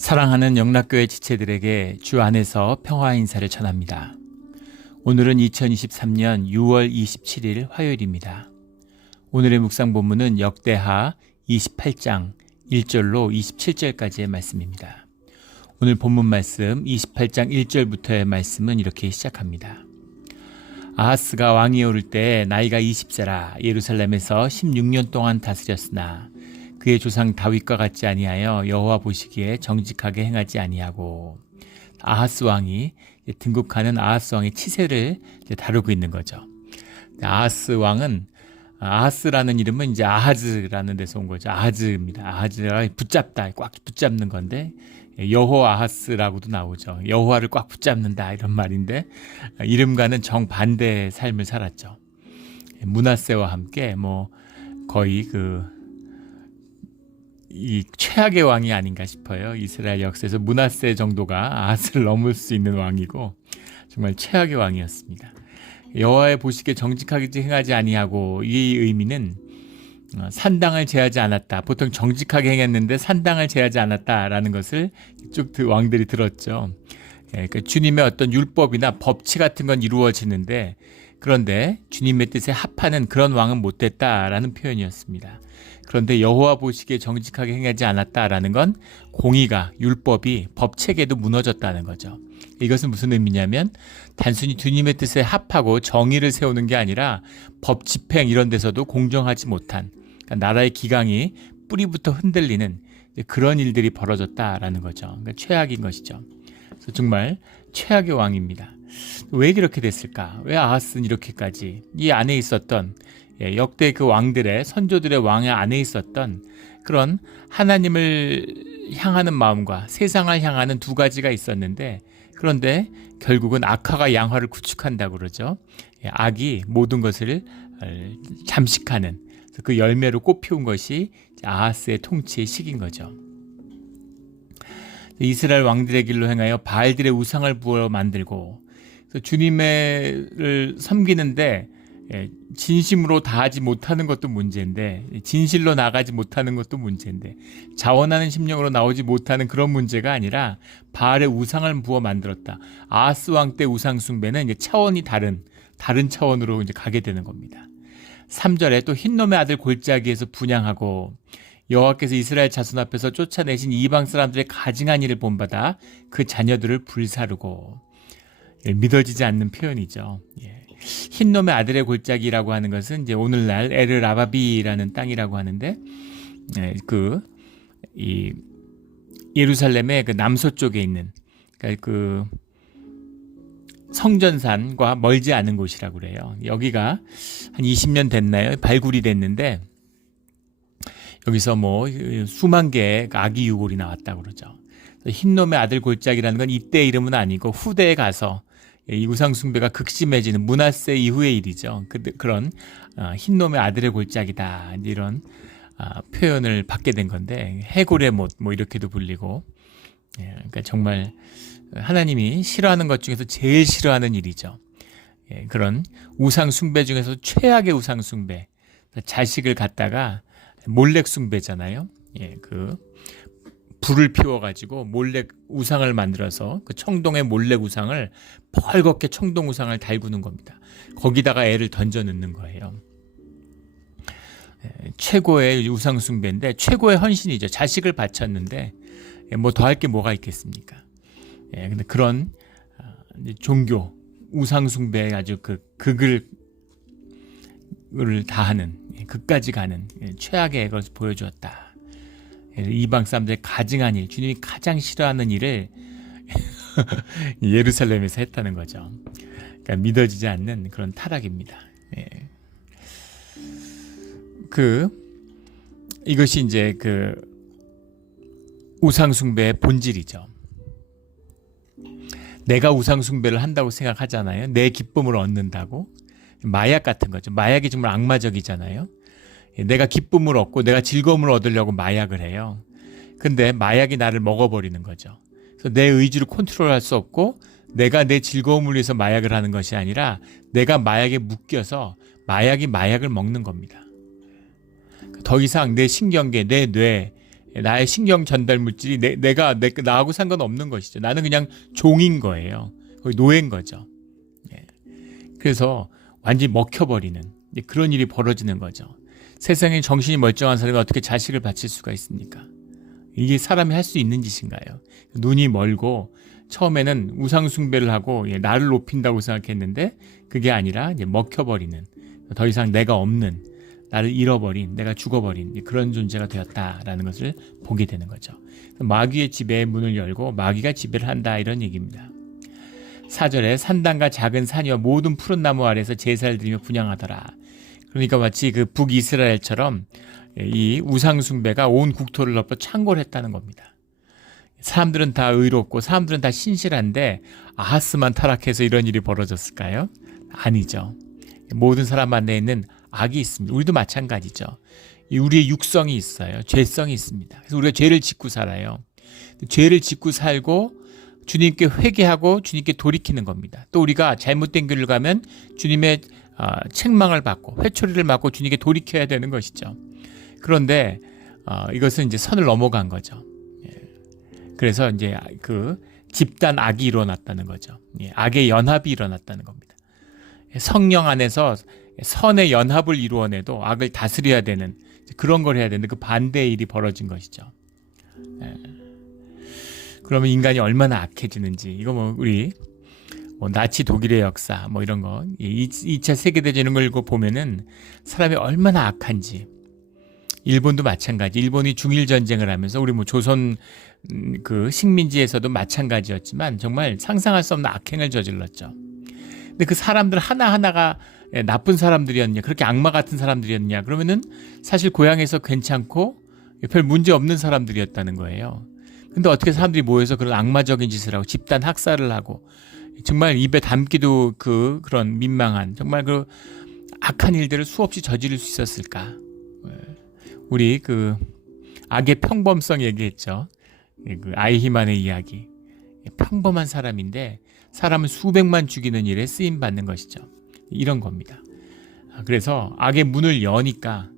사랑하는 영락교회 지체들에게 주 안에서 평화 인사를 전합니다. 오늘은 2023년 6월 27일 화요일입니다. 오늘의 묵상 본문은 역대하 28장 1절로 27절까지의 말씀입니다. 오늘 본문 말씀 28장 1절부터의 말씀은 이렇게 시작합니다. 아하스가 왕위에 오를 때 나이가 20세라 예루살렘에서 16년 동안 다스렸으나 그의 조상 다윗과 같지 아니하여 여호와 보시기에 정직하게 행하지 아니하고, 아하스 왕이 등극하는 아하스 왕의 치세를 다루고 있는 거죠. 아하스 왕은, 아하스라는 이름은 이제 아하즈라는 데서 온 거죠. 아하즈입니다. 아하즈가 붙잡다, 꽉 붙잡는 건데 여호 아하스라고도 나오죠. 여호와를 꽉 붙잡는다 이런 말인데, 이름과는 정반대의 삶을 살았죠. 므낫세와 함께 거의 이 최악의 왕이 아닌가 싶어요. 이스라엘 역사에서 므낫세 정도가 아하스를 넘을 수 있는 왕이고 정말 최악의 왕이었습니다. 여호와의 보시기에 정직하게 행하지 아니하고, 이 의미는 산당을 제하지 않았다. 보통 정직하게 행했는데 산당을 제하지 않았다라는 것을 쭉 왕들이 들었죠. 그러니까 주님의 어떤 율법이나 법치 같은 건 이루어지는데, 그런데 주님의 뜻에 합하는 그런 왕은 못됐다라는 표현이었습니다. 그런데 여호와 보시기에 정직하게 행하지 않았다라는 건 공의가, 율법이, 법체계도 무너졌다는 거죠. 이것은 무슨 의미냐면 단순히 주님의 뜻에 합하고 정의를 세우는 게 아니라 법 집행 이런 데서도 공정하지 못한, 그러니까 나라의 기강이 뿌리부터 흔들리는 그런 일들이 벌어졌다라는 거죠. 그러니까 최악인 것이죠. 그래서 정말 최악의 왕입니다. 왜 그렇게 됐을까? 왜 아하스는 이렇게까지 이 안에 있었던 역대 그 왕들의, 선조들의 왕의 안에 있었던 그런 하나님을 향하는 마음과 세상을 향하는 두 가지가 있었는데, 그런데 결국은 악화가 양화를 구축한다고 그러죠. 악이 모든 것을 잠식하는 그 열매로 꽃피운 것이 아하스의 통치의 시기인 거죠. 이스라엘 왕들의 길로 행하여 바알들의 우상을 부어 만들고, 주님을 섬기는데 진심으로 다하지 못하는 것도 문제인데, 진실로 나가지 못하는 것도 문제인데, 자원하는 심령으로 나오지 못하는 그런 문제가 아니라 바알의 우상을 부어 만들었다. 아하스 왕 때 우상 숭배는 이제 차원이 다른 차원으로 이제 가게 되는 겁니다. 3절에 또 흰놈의 아들 골짜기에서 분향하고, 여호와께서 이스라엘 자손 앞에서 쫓아내신 이방 사람들의 가증한 일을 본받아 그 자녀들을 불사르고. 믿어지지 않는 표현이죠. 흰놈의 아들의 골짜기라고 하는 것은 이제 오늘날 에르라바비라는 땅이라고 하는데, 이 예루살렘의 그 남서쪽에 있는 그 성전산과 멀지 않은 곳이라고 그래요. 여기가 한 20년 됐나요? 발굴이 됐는데, 여기서 수만 개의 아기 유골이 나왔다고 그러죠. 흰놈의 아들 골짜기라는 건 이때 이름은 아니고 후대에 가서 이 우상 숭배가 극심해지는 므낫세 이후의 일이죠. 그런 흰놈의 아들의 골짜기다, 이런 표현을 받게 된 건데, 해골의 못 이렇게도 불리고, 그러니까 정말 하나님이 싫어하는 것 중에서 제일 싫어하는 일이죠. 그런 우상 숭배 중에서 최악의 우상 숭배, 자식을 갖다가 몰렉 숭배잖아요. 불을 피워가지고 몰렉 우상을 만들어서 그 청동의 몰렉 우상을 벌겋게 청동 우상을 달구는 겁니다. 거기다가 애를 던져 넣는 거예요. 최고의 우상 숭배인데 최고의 헌신이죠. 자식을 바쳤는데 더 할 게 뭐가 있겠습니까? 근데 그런 종교 우상 숭배에 아주 극을 다하는, 극까지 가는 최악의 것을 보여주었다. 이방 사람들의 가증한 일, 주님이 가장 싫어하는 일을 예루살렘에서 했다는 거죠. 그러니까 믿어지지 않는 그런 타락입니다. 이것이 이제 우상 숭배의 본질이죠. 내가 우상 숭배를 한다고 생각하잖아요. 내 기쁨을 얻는다고. 마약 같은 거죠. 마약이 정말 악마적이잖아요. 내가 기쁨을 얻고 내가 즐거움을 얻으려고 마약을 해요. 근데 마약이 나를 먹어버리는 거죠. 그래서 내 의지를 컨트롤할 수 없고, 내가 내 즐거움을 위해서 마약을 하는 것이 아니라 내가 마약에 묶여서 마약이 마약을 먹는 겁니다. 더 이상 내 신경계, 내 뇌, 나의 신경 전달 물질이 나하고 상관없는 것이죠. 나는 그냥 종인 거예요. 거의 노예인 거죠. 그래서 완전히 먹혀버리는 그런 일이 벌어지는 거죠. 세상에 정신이 멀쩡한 사람이 어떻게 자식을 바칠 수가 있습니까? 이게 사람이 할 수 있는 짓인가요? 눈이 멀고 처음에는 우상숭배를 하고 나를 높인다고 생각했는데 그게 아니라 이제 먹혀버리는, 더 이상 내가 없는, 나를 잃어버린, 내가 죽어버린 그런 존재가 되었다라는 것을 보게 되는 거죠. 마귀의 지배의 문을 열고 마귀가 지배를 한다, 이런 얘기입니다. 4절에 산당과 작은 산이와 모든 푸른 나무 아래서 제사를 드리며 분향하더라. 그러니까 마치 그 북이스라엘처럼 이 우상숭배가 온 국토를 덮어 창궐했다는 겁니다. 사람들은 다 의롭고 사람들은 다 신실한데 아하스만 타락해서 이런 일이 벌어졌을까요? 아니죠. 모든 사람 안에 있는 악이 있습니다. 우리도 마찬가지죠. 우리의 육성이 있어요. 죄성이 있습니다. 그래서 우리가 죄를 짓고 살아요. 죄를 짓고 살고 주님께 회개하고 주님께 돌이키는 겁니다. 또 우리가 잘못된 길을 가면 주님의 책망을 받고 회초리를 맞고 주님께 돌이켜야 되는 것이죠. 그런데 이것은 이제 선을 넘어간 거죠. 그래서 이제 그 집단 악이 일어났다는 거죠. 악의 연합이 일어났다는 겁니다. 성령 안에서 선의 연합을 이루어내도 악을 다스려야 되는 그런 걸 해야 되는데 그 반대의 일이 벌어진 것이죠. 그러면 인간이 얼마나 악해지는지, 이거 뭐 우리 나치 독일의 역사 뭐 이런 거 2차 세계대전 이런 걸 읽고 보면은 사람이 얼마나 악한지. 일본도 마찬가지. 일본이 중일 전쟁을 하면서 우리 뭐 조선 그 식민지에서도 마찬가지였지만 정말 상상할 수 없는 악행을 저질렀죠. 근데 그 사람들 하나하나가 나쁜 사람들이었냐, 그렇게 악마 같은 사람들이었냐, 그러면은 사실 고향에서 괜찮고 별 문제 없는 사람들이었다는 거예요. 근데 어떻게 사람들이 모여서 그런 악마적인 짓을 하고 집단 학살을 하고 정말 입에 담기도 그런 민망한 정말 그 악한 일들을 수없이 저지를 수 있었을까? 우리 그 악의 평범성 얘기했죠. 그 아이히만의 이야기. 평범한 사람인데 사람을 수백만 죽이는 일에 쓰임 받는 것이죠. 이런 겁니다. 그래서 악의 문을 여니까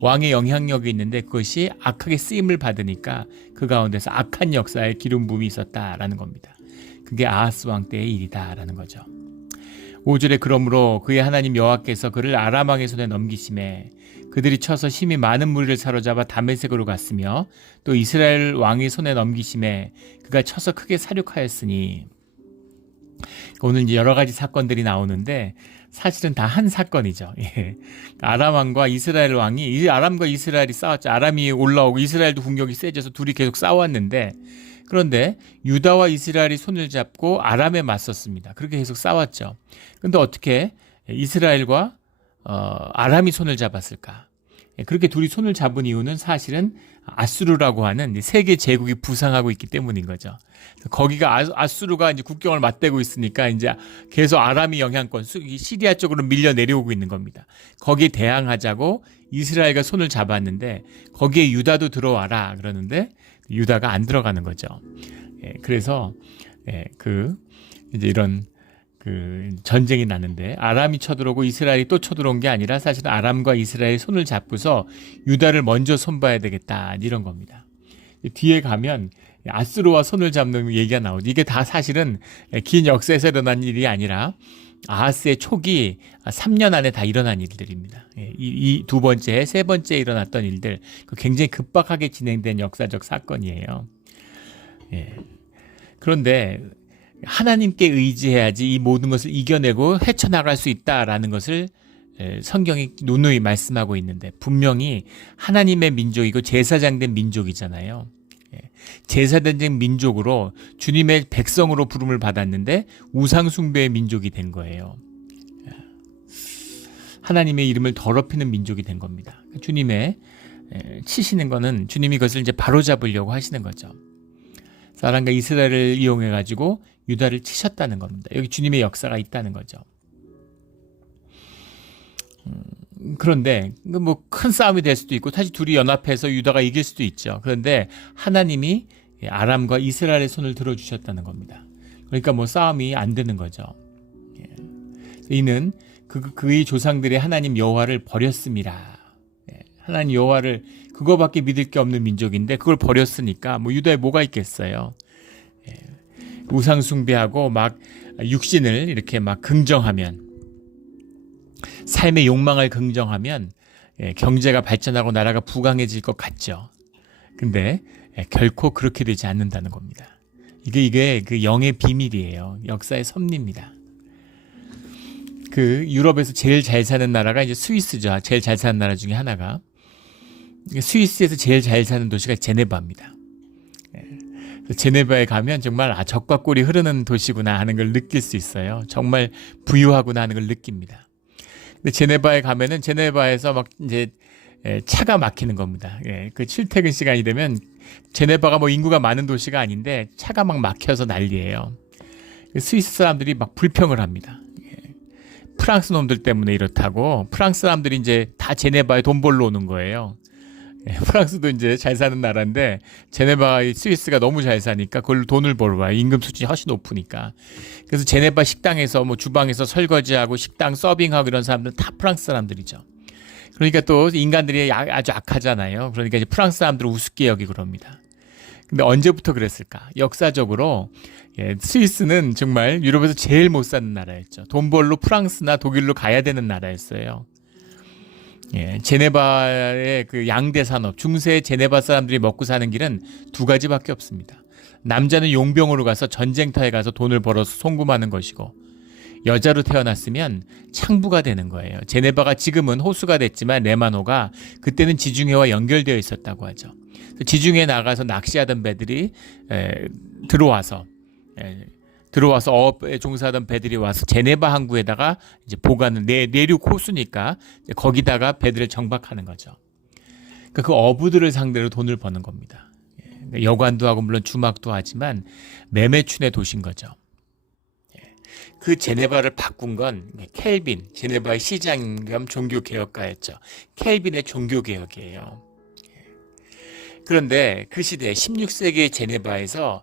왕의 영향력이 있는데 그것이 악하게 쓰임을 받으니까 그 가운데서 악한 역사의 기름 부음이 있었다라는 겁니다. 그게 아하스 왕 때의 일이다라는 거죠. 5절에 그러므로 그의 하나님 여호와께서 그를 아람 왕의 손에 넘기심에 그들이 쳐서 심히 많은 무리를 사로잡아 다메섹으로 갔으며 또 이스라엘 왕의 손에 넘기심에 그가 쳐서 크게 사륙하였으니, 오늘 이제 여러 가지 사건들이 나오는데 사실은 다 한 사건이죠. 아람 왕과 이스라엘 왕이, 아람과 이스라엘이 싸웠죠. 아람이 올라오고 이스라엘도 공격이 세져서 둘이 계속 싸웠는데, 그런데 유다와 이스라엘이 손을 잡고 아람에 맞섰습니다. 그렇게 계속 싸웠죠. 그런데 어떻게 이스라엘과 아람이 손을 잡았을까? 그렇게 둘이 손을 잡은 이유는 사실은 아수르라고 하는 세계 제국이 부상하고 있기 때문인 거죠. 거기가 아수르가 이제 국경을 맞대고 있으니까 이제 계속 아람이 영향권, 시리아 쪽으로 밀려 내려오고 있는 겁니다. 거기에 대항하자고 이스라엘과 손을 잡았는데 거기에 유다도 들어와라 그러는데 유다가 안 들어가는 거죠. 그래서 이제 이런 전쟁이 나는데 아람이 쳐들어오고 이스라엘이 또 쳐들어온 게 아니라 사실은 아람과 이스라엘이 손을 잡고서 유다를 먼저 손봐야 되겠다, 이런 겁니다. 뒤에 가면 아수르와 손을 잡는 얘기가 나오죠. 이게 다 사실은 긴 역사에서 일어난 일이 아니라 아하스의 초기 3년 안에 다 일어난 일들입니다. 이 두 번째, 세 번째 일어났던 일들, 굉장히 급박하게 진행된 역사적 사건이에요. 그런데 하나님께 의지해야지 이 모든 것을 이겨내고 헤쳐나갈 수 있다라는 것을 성경이 누누이 말씀하고 있는데, 분명히 하나님의 민족이고 제사장된 민족이잖아요. 제사장된 민족으로 주님의 백성으로 부름을 받았는데 우상숭배의 민족이 된 거예요. 하나님의 이름을 더럽히는 민족이 된 겁니다. 주님의 치시는 거는 주님이 그것을 이제 바로잡으려고 하시는 거죠. 사람과 이스라엘을 이용해 가지고 유다를 치셨다는 겁니다. 여기 주님의 역사가 있다는 거죠. 그런데 뭐 큰 싸움이 될 수도 있고 사실 둘이 연합해서 유다가 이길 수도 있죠. 그런데 하나님이 아람과 이스라엘의 손을 들어주셨다는 겁니다. 그러니까 뭐 싸움이 안 되는 거죠. 이는 그의 조상들의 하나님 여호와를 버렸습니다. 하나님 여호와를 그거밖에 믿을 게 없는 민족인데 그걸 버렸으니까 뭐 유다에 뭐가 있겠어요. 우상 숭배하고 막 육신을 이렇게 막 긍정하면, 삶의 욕망을 긍정하면 경제가 발전하고 나라가 부강해질 것 같죠. 근데 결코 그렇게 되지 않는다는 겁니다. 이게 그 영의 비밀이에요. 역사의 섭리입니다. 그 유럽에서 제일 잘 사는 나라가 이제 스위스죠. 제일 잘 사는 나라 중에 하나가. 스위스에서 제일 잘 사는 도시가 제네바입니다. 제네바에 가면 정말 젖과 꿀이 흐르는 도시구나 하는 걸 느낄 수 있어요. 정말 부유하구나 하는 걸 느낍니다. 근데 제네바에 가면은 제네바에서 막 이제 차가 막히는 겁니다. 그 출퇴근 시간이 되면 제네바가 뭐 인구가 많은 도시가 아닌데 차가 막 막혀서 난리예요. 스위스 사람들이 막 불평을 합니다. 프랑스 놈들 때문에 이렇다고. 프랑스 사람들이 이제 다 제네바에 돈 벌러 오는 거예요. 프랑스도 이제 잘 사는 나라인데 제네바 스위스가 너무 잘 사니까 그걸로 돈을 벌어 와요. 임금 수준이 훨씬 높으니까. 그래서 제네바 식당에서 뭐 주방에서 설거지하고 식당 서빙하고 이런 사람들은 다 프랑스 사람들이죠. 그러니까 또 인간들이 아주 악하잖아요. 그러니까 이제 프랑스 사람들을 우습게 여기고 그럽니다. 근데 언제부터 그랬을까? 역사적으로 스위스는 정말 유럽에서 제일 못 사는 나라였죠. 돈 벌러 프랑스나 독일로 가야 되는 나라였어요. 제네바의 그 양대 산업, 중세 제네바 사람들이 먹고 사는 길은 두 가지밖에 없습니다. 남자는 용병으로 가서 전쟁터에 가서 돈을 벌어서 송금하는 것이고, 여자로 태어났으면 창부가 되는 거예요. 제네바가 지금은 호수가 됐지만 레마노가 그때는 지중해와 연결되어 있었다고 하죠. 지중해에 나가서 낚시하던 배들이 들어와서 어업에 종사하던 배들이 와서 제네바 항구에다가 이제 보관을, 내륙 호수니까 거기다가 배들을 정박하는 거죠. 그러니까 그 어부들을 상대로 돈을 버는 겁니다. 여관도 하고 물론 주막도 하지만 매매춘의 도시인 거죠. 그 제네바를 바꾼 건 켈빈, 제네바의 시장 겸 종교개혁가였죠. 켈빈의 종교개혁이에요. 그런데 그 시대 16세기의 제네바에서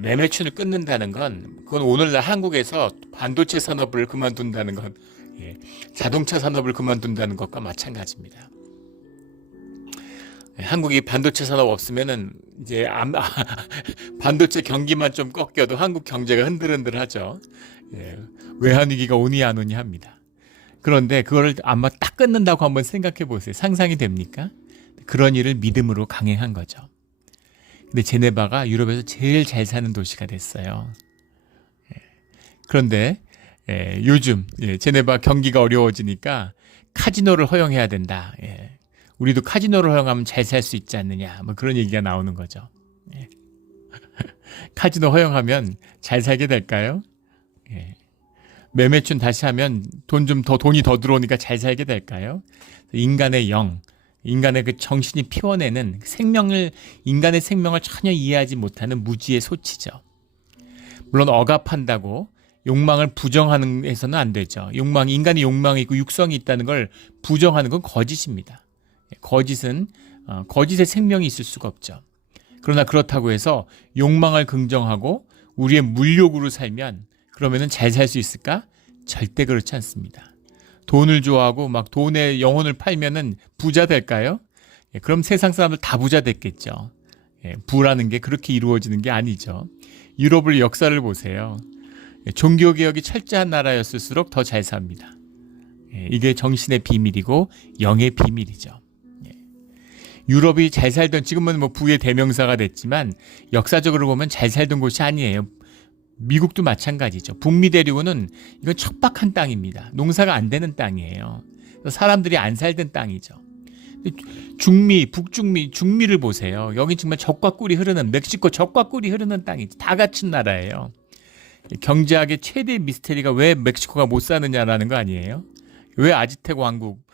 매매춘을 끊는다는 건, 그건 오늘날 한국에서 반도체 산업을 그만둔다는 건, 자동차 산업을 그만둔다는 것과 마찬가지입니다. 한국이 반도체 산업 없으면은 이제 반도체 경기만 좀 꺾여도 한국 경제가 흔들흔들하죠. 외환 위기가 오니 안 오니 합니다. 그런데 그거를 아마 딱 끊는다고 한번 생각해 보세요. 상상이 됩니까? 그런 일을 믿음으로 강행한 거죠. 근데 제네바가 유럽에서 제일 잘 사는 도시가 됐어요. 그런데 요즘 제네바 경기가 어려워지니까 카지노를 허용해야 된다. 우리도 카지노를 허용하면 잘 살 수 있지 않느냐, 뭐 그런 얘기가 나오는 거죠. 카지노 허용하면 잘 살게 될까요? 매매춘 다시 하면 돈이 더 들어오니까 잘 살게 될까요? 인간의 영, 인간의 그 정신이 피워내는 인간의 생명을 전혀 이해하지 못하는 무지의 소치죠. 물론 억압한다고 욕망을 부정하는 해서는 안 되죠. 인간의 욕망이 있고 육성이 있다는 걸 부정하는 건 거짓입니다. 거짓의 생명이 있을 수가 없죠. 그러나 그렇다고 해서 욕망을 긍정하고 우리의 물욕으로 살면 그러면은 잘 살 수 있을까? 절대 그렇지 않습니다. 돈을 좋아하고 막 돈의 영혼을 팔면은 부자 될까요? 그럼 세상 사람들 다 부자 됐겠죠. 부라는 게 그렇게 이루어지는 게 아니죠. 유럽의 역사를 보세요. 종교개혁이 철저한 나라였을수록 더 잘 삽니다. 이게 정신의 비밀이고 영의 비밀이죠. 유럽이 잘 살던, 지금은 뭐 부의 대명사가 됐지만 역사적으로 보면 잘 살던 곳이 아니에요. 미국도 마찬가지죠. 북미 대륙은 이건 척박한 땅입니다. 농사가 안 되는 땅이에요. 사람들이 안 살던 땅이죠. 중미를 보세요. 여기 정말 젖과 꿀이 흐르는, 멕시코 젖과 꿀이 흐르는 땅이죠. 다 갖춘 나라예요. 경제학의 최대 미스테리가 왜 멕시코가 못 사느냐라는 거 아니에요? 왜 아즈텍 왕국,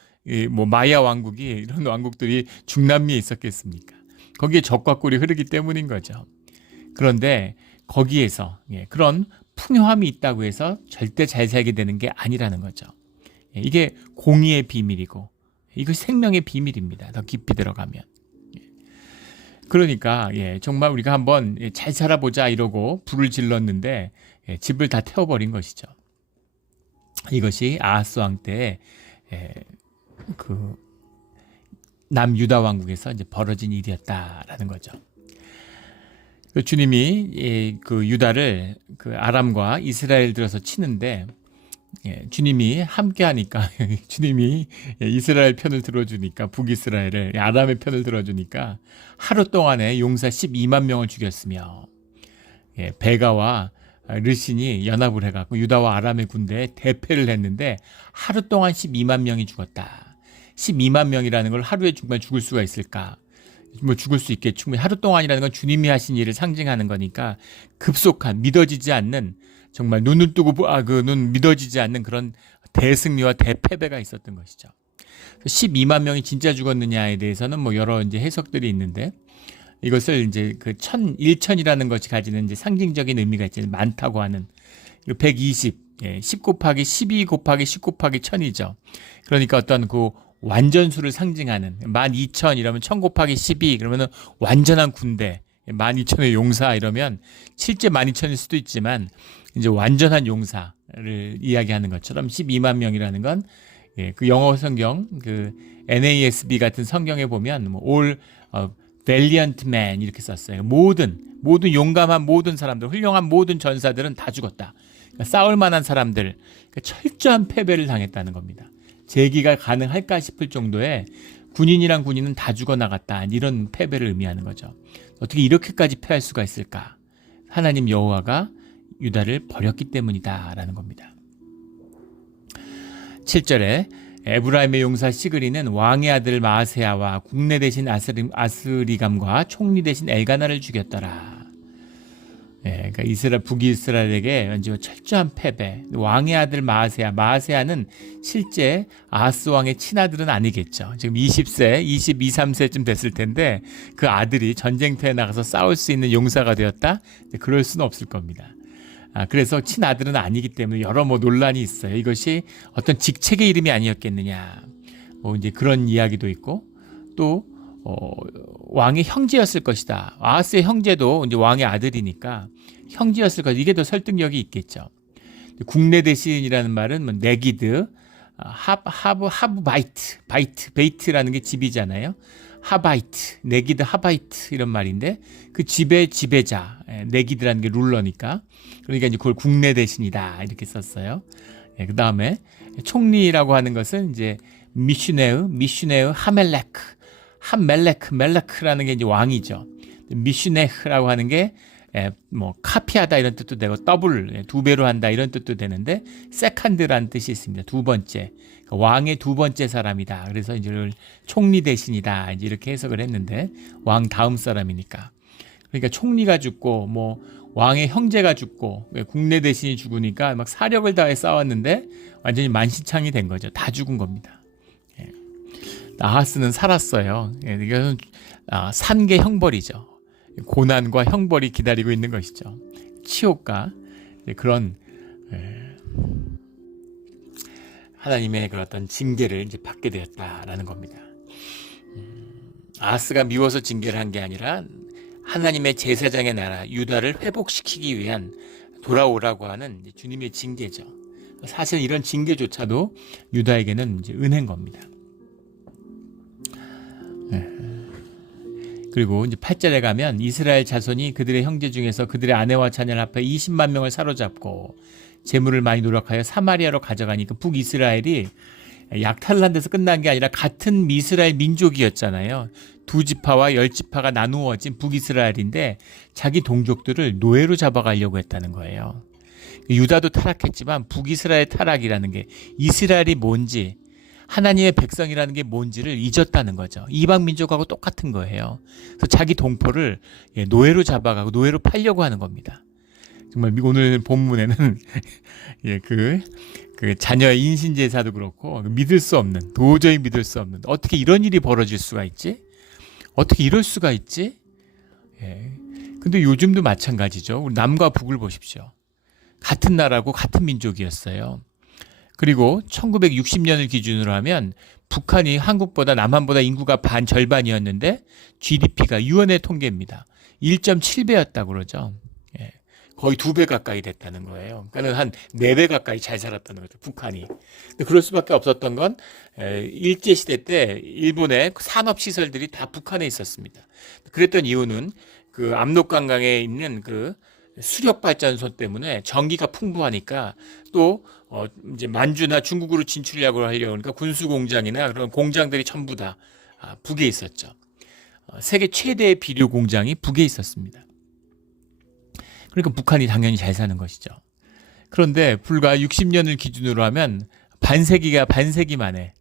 뭐 마야 왕국이, 이런 왕국들이 중남미에 있었겠습니까? 거기에 젖과 꿀이 흐르기 때문인 거죠. 그런데 거기에서 그런 풍요함이 있다고 해서 절대 잘 살게 되는 게 아니라는 거죠. 이게 공의의 비밀이고 이것이 생명의 비밀입니다. 더 깊이 들어가면. 그러니까 정말 우리가 한번 잘 살아보자 이러고 불을 질렀는데 집을 다 태워버린 것이죠. 이것이 아하스 왕 때의 그 남유다 왕국에서 이제 벌어진 일이었다라는 거죠. 주님이 그 유다를 그 아람과 이스라엘 들어서 치는데 주님이 함께 하니까 주님이 이스라엘 편을 들어주니까 북이스라엘을 아람의 편을 들어주니까 하루 동안에 용사 12만 명을 죽였으며 베가와 르신이 연합을 해갖고 유다와 아람의 군대에 대패를 했는데 하루 동안 12만 명이 죽었다. 12만 명이라는 걸 하루에 정말 죽을 수가 있을까? 뭐 죽을 수 있겠죠. 충분히 하루 동안이라는 건 주님이 하신 일을 상징하는 거니까 급속한 믿어지지 않는 정말 눈을 뜨고 눈 믿어지지 않는 그런 대승리와 대패배가 있었던 것이죠. 12만 명이 진짜 죽었느냐에 대해서는 뭐 여러 이제 해석들이 있는데 이것을 이제 그 1000이라는 것이 가지는 이제 상징적인 의미가 있잖아요. 많다고 하는 120, 10 곱하기 12 곱하기 10 곱하기 1000이죠. 그러니까 어떤 그 완전수를 상징하는 12,000 이러면 1000 곱하기 12 그러면은 완전한 군대 12,000의 용사 이러면 실제 12,000일 수도 있지만 이제 완전한 용사를 이야기하는 것처럼 12만 명이라는 건 그 영어 성경 그 NASB 같은 성경에 보면 뭐 all valiant man 이렇게 썼어요. 모든 용감한 모든 사람들, 훌륭한 모든 전사들은 다 죽었다. 그러니까 싸울 만한 사람들, 그러니까 철저한 패배를 당했다는 겁니다. 재기가 가능할까 싶을 정도의 군인은 다 죽어나갔다. 이런 패배를 의미하는 거죠. 어떻게 이렇게까지 패할 수가 있을까? 하나님 여호와가 유다를 버렸기 때문이다라는 겁니다. 7절에 에브라임의 용사 시그리는 왕의 아들 마아세야와 국내 대신 아스리감과 총리 대신 엘가나를 죽였더라. 그러니까 북이스라엘에게 왠지 철저한 패배. 왕의 아들 마아세야는 실제 아하스 왕의 친아들은 아니겠죠. 지금 20세, 22, 3세쯤 됐을 텐데 그 아들이 전쟁터에 나가서 싸울 수 있는 용사가 되었다? 그럴 수는 없을 겁니다. 그래서 친아들은 아니기 때문에 여러 논란이 있어요. 이것이 어떤 직책의 이름이 아니었겠느냐. 뭐 이제 그런 이야기도 있고 또 왕의 형제였을 것이다. 아하스의 형제도 이제 왕의 아들이니까 형제였을 것이다. 이게 더 설득력이 있겠죠. 국내 대신이라는 말은 뭐 네기드, 베이트라는 게 집이잖아요. 하바이트, 네기드 하바이트 이런 말인데 그 집의 지배자, 네기드라는 게 룰러니까 그러니까 이제 그걸 국내 대신이다 이렇게 썼어요. 그 다음에 총리라고 하는 것은 이제 미슈네우, 멜레크라는 게 이제 왕이죠. 미슈네흐라고 하는 게 뭐 카피하다 이런 뜻도 되고 더블 두 배로 한다 이런 뜻도 되는데 세컨드라는 뜻이 있습니다. 두 번째 그러니까 왕의 두 번째 사람이다. 그래서 이제 총리 대신이다 이제 이렇게 해석을 했는데 왕 다음 사람이니까 그러니까 총리가 죽고 뭐 왕의 형제가 죽고 국내 대신이 죽으니까 막 사력을 다해 싸웠는데 완전히 만신창이 된 거죠. 다 죽은 겁니다. 아하스는 살았어요. 이것은 산계 형벌이죠. 고난과 형벌이 기다리고 있는 것이죠. 치욕과 그런 하나님의 그런 어떤 징계를 이제 받게 되었다라는 겁니다. 아하스가 미워서 징계를 한 게 아니라 하나님의 제사장의 나라 유다를 회복시키기 위한 돌아오라고 하는 주님의 징계죠. 사실 이런 징계조차도 유다에게는 이제 은혜인 겁니다. 그리고 이제 8절에 가면 이스라엘 자손이 그들의 형제 중에서 그들의 아내와 자녀를 합해 20만 명을 사로잡고 재물을 많이 노력하여 사마리아로 가져가니까 북이스라엘이 약탈을 한 데서 끝난 게 아니라 같은 이스라엘 민족이었잖아요. 두 지파와 10지파가 나누어진 북이스라엘인데 자기 동족들을 노예로 잡아가려고 했다는 거예요. 유다도 타락했지만 북이스라엘 타락이라는 게 이스라엘이 뭔지 하나님의 백성이라는 게 뭔지를 잊었다는 거죠. 이방 민족하고 똑같은 거예요. 그래서 자기 동포를 노예로 잡아가고 노예로 팔려고 하는 겁니다. 정말 오늘 본문에는 그 자녀의 인신제사도 그렇고 도저히 믿을 수 없는 어떻게 이런 일이 벌어질 수가 있지? 어떻게 이럴 수가 있지? 근데 요즘도 마찬가지죠. 우리 남과 북을 보십시오. 같은 나라고 같은 민족이었어요. 그리고 1960년을 기준으로 하면 북한이 한국보다 남한보다 인구가 절반이었는데 GDP가 유엔의 통계입니다. 1.7배였다고 그러죠. 거의 2배 가까이 됐다는 거예요. 그러니까 한 4배 가까이 잘 살았다는 거죠, 북한이. 근데 그럴 수밖에 없었던 건 일제시대 때 일본의 산업시설들이 다 북한에 있었습니다. 그랬던 이유는 그 압록강강에 있는 그 수력발전소 때문에 전기가 풍부하니까 또 이제 만주나 중국으로 진출하려고 하니까 군수공장이나 그런 공장들이 전부 다 북에 있었죠. 세계 최대의 비료 공장이 북에 있었습니다. 그러니까 북한이 당연히 잘 사는 것이죠. 그런데 불과 60년을 기준으로 하면 반세기 만에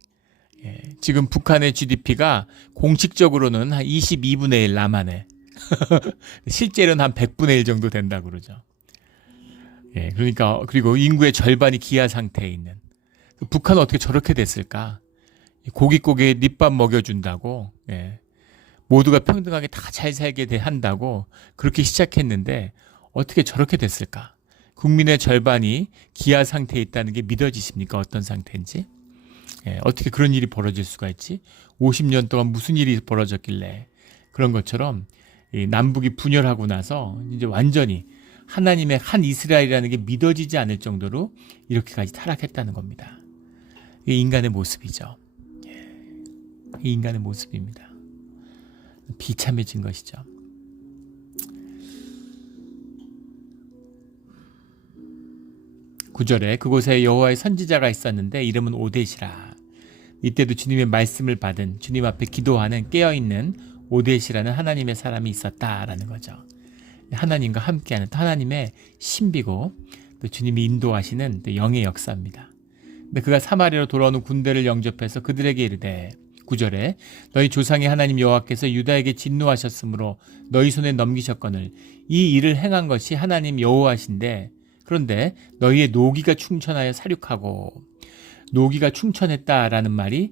지금 북한의 GDP가 공식적으로는 한 22분의 1 남한에 실제로는 한 100분의 1 정도 된다고 그러죠. 그러니까 그리고 인구의 절반이 기아 상태에 있는 북한은 어떻게 저렇게 됐을까? 고깃고기에 밑밥 먹여준다고 모두가 평등하게 다 잘 살게 한다고 그렇게 시작했는데 어떻게 저렇게 됐을까? 국민의 절반이 기아 상태에 있다는 게 믿어지십니까? 어떤 상태인지? 어떻게 그런 일이 벌어질 수가 있지? 50년 동안 무슨 일이 벌어졌길래 그런 것처럼 남북이 분열하고 나서 이제 완전히 하나님의 한 이스라엘이라는 게 믿어지지 않을 정도로 이렇게까지 타락했다는 겁니다. 이게 인간의 모습이죠. 이 인간의 모습입니다. 비참해진 것이죠. 구절에 그곳에 여호와의 선지자가 있었는데 이름은 오뎃이라. 이때도 주님의 말씀을 받은 주님 앞에 기도하는 깨어있는 오뎃이라는 하나님의 사람이 있었다라는 거죠. 하나님과 함께하는 하나님의 신비고 또 주님이 인도하시는 또 영의 역사입니다. 근데 그가 사마리아로 돌아오는 군대를 영접해서 그들에게 이르되 9절에 너희 조상의 하나님 여호와께서 유다에게 진노하셨으므로 너희 손에 넘기셨거늘 이 일을 행한 것이 하나님 여호와신데 그런데 너희의 노기가 충천하여 사륙하고 노기가 충천했다라는 말이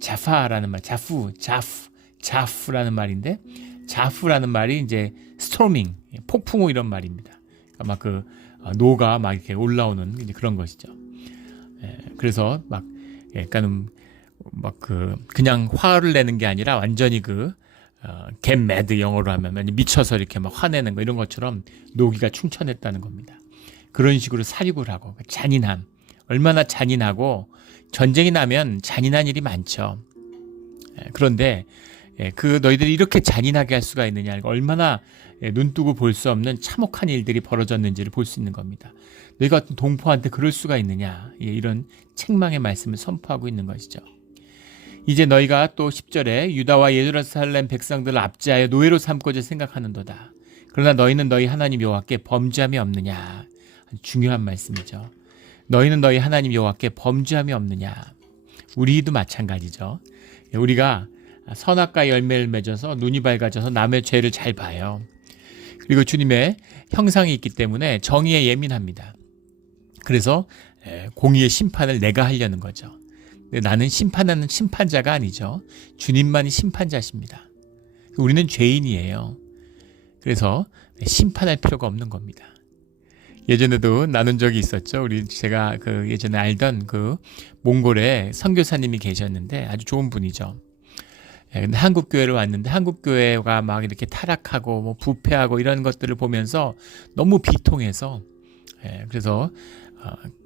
자파라는 말, 자프라는 말인데 자프라는 말이 이제 스토밍, 폭풍우 이런 말입니다. 아마 그 노가 막 이렇게 올라오는 이제 그런 것이죠. 그래서 막 약간은 막 그냥 화를 내는 게 아니라 완전히 get mad 영어로 하면 미쳐서 이렇게 막 화내는 거 이런 것처럼 노기가 충천했다는 겁니다. 그런 식으로 사륙을 하고 잔인함 얼마나 잔인하고 전쟁이 나면 잔인한 일이 많죠. 그런데 너희들이 이렇게 잔인하게 할 수가 있느냐 얼마나 눈뜨고 볼 수 없는 참혹한 일들이 벌어졌는지를 볼 수 있는 겁니다. 너희 같은 동포한테 그럴 수가 있느냐 이런 책망의 말씀을 선포하고 있는 것이죠. 이제 너희가 또 10절에 유다와 예루살렘 백성들을 압제하여 노예로 삼고자 생각하는도다. 그러나 너희는 너희 하나님 여호와께 범죄함이 없느냐. 중요한 말씀이죠. 너희는 너희 하나님 여호와께 범죄함이 없느냐. 우리도 마찬가지죠. 우리가 선악과 열매를 맺어서 눈이 밝아져서 남의 죄를 잘 봐요. 그리고 주님의 형상이 있기 때문에 정의에 예민합니다. 그래서 공의의 심판을 내가 하려는 거죠. 근데 나는 심판하는 심판자가 아니죠. 주님만이 심판자십니다. 우리는 죄인이에요. 그래서 심판할 필요가 없는 겁니다. 예전에도 나눈 적이 있었죠. 제가 예전에 알던 몽골에 선교사님이 계셨는데 아주 좋은 분이죠. 근데 한국 교회를 왔는데 한국 교회가 막 이렇게 타락하고 뭐 부패하고 이런 것들을 보면서 너무 비통해서 그래서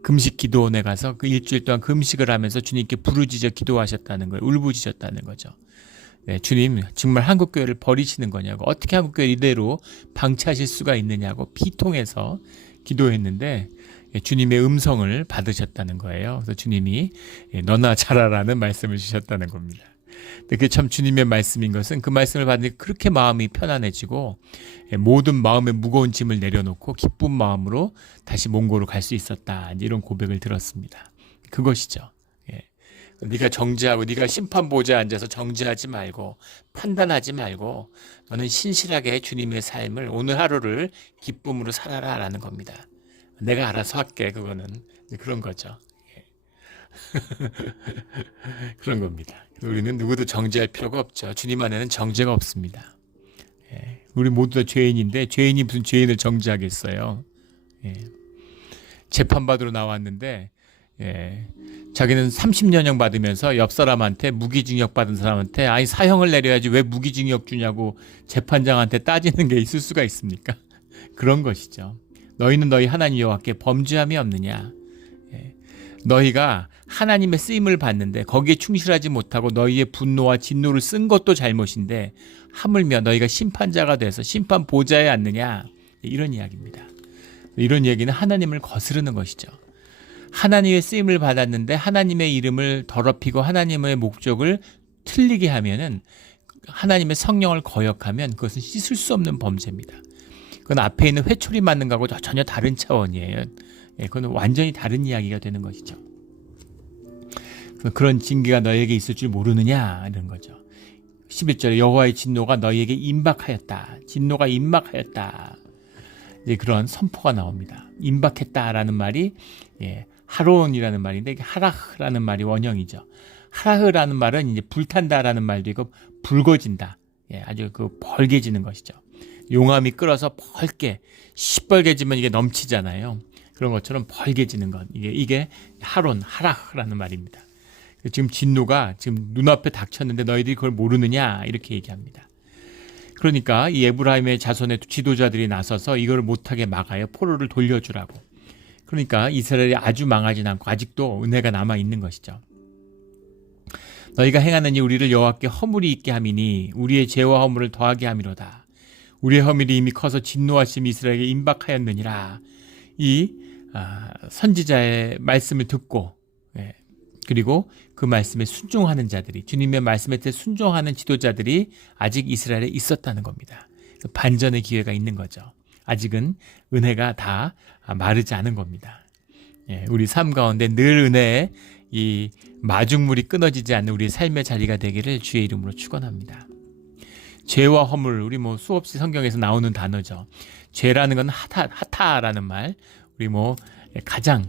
금식 기도원에 가서 그 일주일 동안 금식을 하면서 주님께 부르짖어 기도하셨다는 거예요. 울부짖었다는 거죠. 주님 정말 한국 교회를 버리시는 거냐고 어떻게 한국 교회 이대로 방치하실 수가 있느냐고 비통해서 기도했는데 주님의 음성을 받으셨다는 거예요. 그래서 주님이 너나 잘하라는 말씀을 주셨다는 겁니다. 그게 참 주님의 말씀인 것은 그 말씀을 받으니 그렇게 마음이 편안해지고 모든 마음의 무거운 짐을 내려놓고 기쁜 마음으로 다시 몽골로 갈 수 있었다. 이런 고백을 들었습니다. 그것이죠. 네가 정죄하고 네가 심판보좌에 앉아서 정죄하지 말고 판단하지 말고 너는 신실하게 주님의 삶을 오늘 하루를 기쁨으로 살아라라는 겁니다. 내가 알아서 할게 그거는 그런 거죠. 그런 겁니다. 우리는 누구도 정죄할 필요가 없죠. 주님 안에는 정죄가 없습니다. 우리 모두 다 죄인인데 죄인이 무슨 죄인을 정죄하겠어요. 재판받으러 나왔는데 자기는 30년형 받으면서 옆 사람한테 무기징역 받은 사람한테 아니 사형을 내려야지 왜 무기징역 주냐고 재판장한테 따지는 게 있을 수가 있습니까? 그런 것이죠. 너희는 너희 하나님 여호와께 범죄함이 없느냐. 너희가 하나님의 쓰임을 받는데 거기에 충실하지 못하고 너희의 분노와 진노를 쓴 것도 잘못인데 하물며 너희가 심판자가 돼서 심판 보좌에 앉느냐. 이런 이야기입니다. 이런 얘기는 하나님을 거스르는 것이죠. 하나님의 쓰임을 받았는데 하나님의 이름을 더럽히고 하나님의 목적을 틀리게 하면은, 하나님의 성령을 거역하면 그것은 씻을 수 없는 범죄입니다. 그건 앞에 있는 회초리 맞는 거하고 전혀 다른 차원이에요. 그건 완전히 다른 이야기가 되는 것이죠. 그런 징계가 너에게 있을 줄 모르느냐 이런 거죠. 11절에 여호와의 진노가 너희에게 임박하였다. 진노가 임박하였다. 이제 그런 선포가 나옵니다. 임박했다라는 말이 하론이라는 말인데, 이게 하라흐라는 말이 원형이죠. 하라흐라는 말은 이제 불탄다라는 말도 있고 붉어진다. 아주 벌게지는 것이죠. 용암이 끓어서 벌게 시뻘개지면 이게 넘치잖아요. 그런 것처럼 벌게지는 것. 이게 하론, 하라흐라는 말입니다. 지금 진노가 지금 눈앞에 닥쳤는데 너희들이 그걸 모르느냐 이렇게 얘기합니다. 그러니까 이 에브라임의 자손의 지도자들이 나서서 이걸 못하게 막아요. 포로를 돌려주라고. 그러니까 이스라엘이 아주 망하진 않고 아직도 은혜가 남아 있는 것이죠. 너희가 행하느니 우리를 여호와께 허물이 있게 함이니 우리의 죄와 허물을 더하게 함이로다. 우리의 허물이 이미 커서 진노하심이 이스라엘에게 임박하였느니라. 이 선지자의 말씀을 듣고 그리고 그 말씀에 순종하는 자들이, 주님의 말씀에 순종하는 지도자들이 아직 이스라엘에 있었다는 겁니다. 반전의 기회가 있는 거죠. 아직은 은혜가 다 마르지 않은 겁니다. 우리 삶 가운데 늘 은혜의 이 마중물이 끊어지지 않는 우리의 삶의 자리가 되기를 주의 이름으로 축원합니다. 죄와 허물, 우리 수없이 성경에서 나오는 단어죠. 죄라는 건 하타라는 말, 우리 가장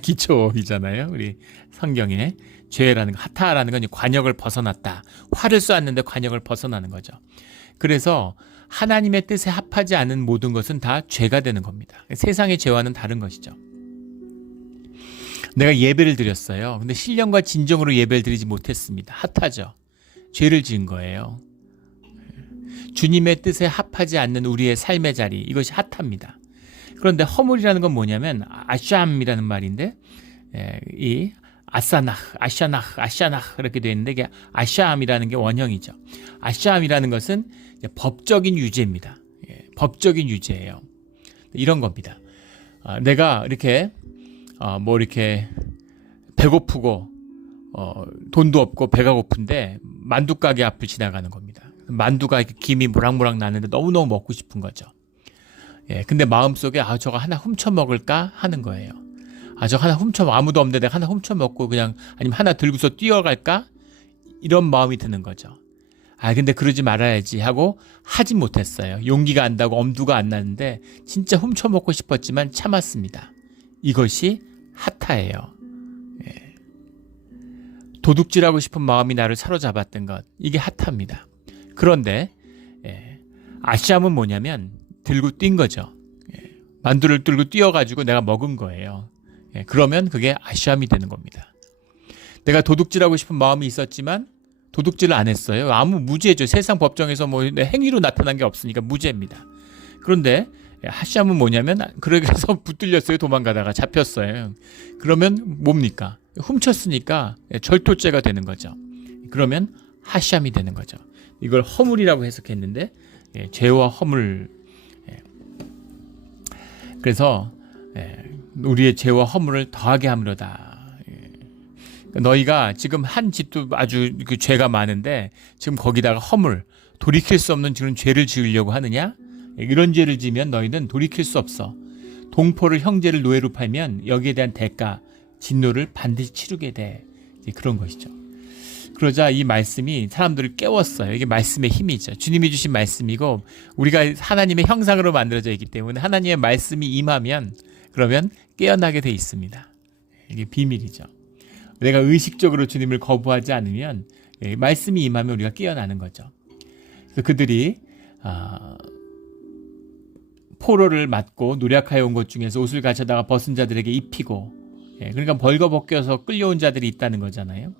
기초이잖아요. 우리 성경에 죄라는 거, 하타라는 건 관역을 벗어났다. 활을 쏘았는데 관역을 벗어나는 거죠. 그래서 하나님의 뜻에 합하지 않은 모든 것은 다 죄가 되는 겁니다. 세상의 죄와는 다른 것이죠. 내가 예배를 드렸어요. 근데 신령과 진정으로 예배를 드리지 못했습니다. 하타죠. 죄를 지은 거예요. 주님의 뜻에 합하지 않는 우리의 삶의 자리, 이것이 하타입니다. 그런데 허물이라는 건 뭐냐면 아샴이라는 말인데, 이 아샤나흐 그렇게 되어 있는데, 이게 아샴이라는 게 원형이죠. 아샴이라는 것은 법적인 유죄입니다. 법적인 유죄예요. 이런 겁니다. 내가 이렇게 이렇게 배고프고 돈도 없고 배가 고픈데 만두 가게 앞을 지나가는 겁니다. 만두가 이렇게 김이 모락모락 나는데 너무너무 먹고 싶은 거죠. 근데 마음속에 저거 하나 훔쳐 먹을까 하는 거예요. 저거 하나 아무도 없는데 내가 하나 훔쳐 먹고 그냥, 아니면 하나 들고서 뛰어갈까? 이런 마음이 드는 거죠. 근데 그러지 말아야지 하고 하지 못했어요. 용기가 안 나고 엄두가 안 나는데 진짜 훔쳐 먹고 싶었지만 참았습니다. 이것이 하타예요. 도둑질하고 싶은 마음이 나를 사로잡았던 것, 이게 하타입니다. 그런데 아샴은 뭐냐면 들고 뛴 거죠. 만두를 들고 뛰어가지고 내가 먹은 거예요. 그러면 그게 아샴이 되는 겁니다. 내가 도둑질하고 싶은 마음이 있었지만 도둑질을 안 했어요. 무죄죠. 세상 법정에서 행위로 나타난 게 없으니까 무죄입니다. 그런데 하샴은 뭐냐면, 그래서 붙들렸어요. 도망가다가 잡혔어요. 그러면 뭡니까? 훔쳤으니까 절도죄가 되는 거죠. 그러면 하샴이 되는 거죠. 이걸 허물이라고 해석했는데, 죄와 허물. 그래서 우리의 죄와 허물을 더하게 함이로다. 너희가 지금 한 집도 아주 죄가 많은데 지금 거기다가 허물, 돌이킬 수 없는 그런 죄를 지으려고 하느냐? 이런 죄를 지면 너희는 돌이킬 수 없어. 동포를, 형제를 노예로 팔면 여기에 대한 대가, 진노를 반드시 치르게 돼. 그런 것이죠. 그러자 이 말씀이 사람들을 깨웠어요. 이게 말씀의 힘이죠. 주님이 주신 말씀이고 우리가 하나님의 형상으로 만들어져 있기 때문에 하나님의 말씀이 임하면 그러면 깨어나게 돼 있습니다. 이게 비밀이죠. 내가 의식적으로 주님을 거부하지 않으면 말씀이 임하면 우리가 깨어나는 거죠. 그래서 그들이 포로를 맞고 노략하여 온 것 중에서 옷을 가져다가 벗은 자들에게 입히고, 그러니까 벌거벗겨서 끌려온 자들이 있다는 거잖아요.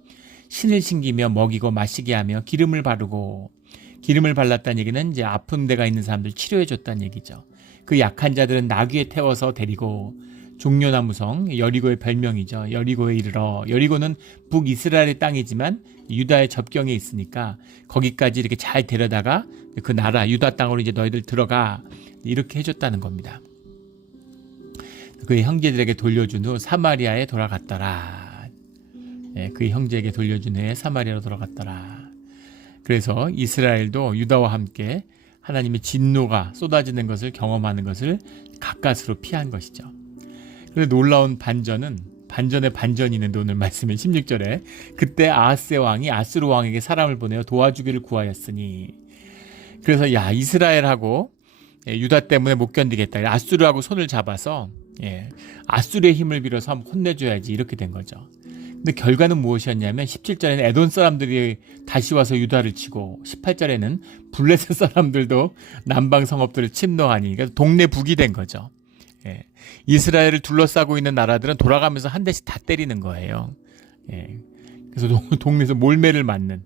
신을 신기며 먹이고 마시게 하며 기름을 바르고, 기름을 발랐다는 얘기는 이제 아픈 데가 있는 사람들 치료해 줬다는 얘기죠. 그 약한 자들은 나귀에 태워서 데리고 종려나무성, 여리고의 별명이죠. 여리고에 이르러, 여리고는 북이스라엘의 땅이지만 유다의 접경에 있으니까 거기까지 이렇게 잘 데려다가 그 나라 유다 땅으로 이제 너희들 들어가, 이렇게 해줬다는 겁니다. 그의 형제들에게 돌려준 후 사마리아에 돌아갔더라. 그의 형제에게 돌려준 후에 사마리아로 돌아갔더라. 그래서 이스라엘도 유다와 함께 하나님의 진노가 쏟아지는 것을 경험하는 것을 가까스로 피한 것이죠. 그런데 놀라운 반전의 반전이 있는데, 오늘 말씀은 16절에 그때 아하스의 왕이 아스루 왕에게 사람을 보내어 도와주기를 구하였으니, 그래서 이스라엘하고 유다 때문에 못 견디겠다, 아수르하고 손을 잡아서 아수르의 힘을 빌어서 한번 혼내줘야지, 이렇게 된 거죠. 근데 결과는 무엇이었냐면 17절에는 에돔 사람들이 다시 와서 유다를 치고 18절에는 블레셋 사람들도 남방 성읍들을 침노하니, 그러니까 동네 북이 된 거죠. 이스라엘을 둘러싸고 있는 나라들은 돌아가면서 한 대씩 다 때리는 거예요. 그래서 동네에서 몰매를 맞는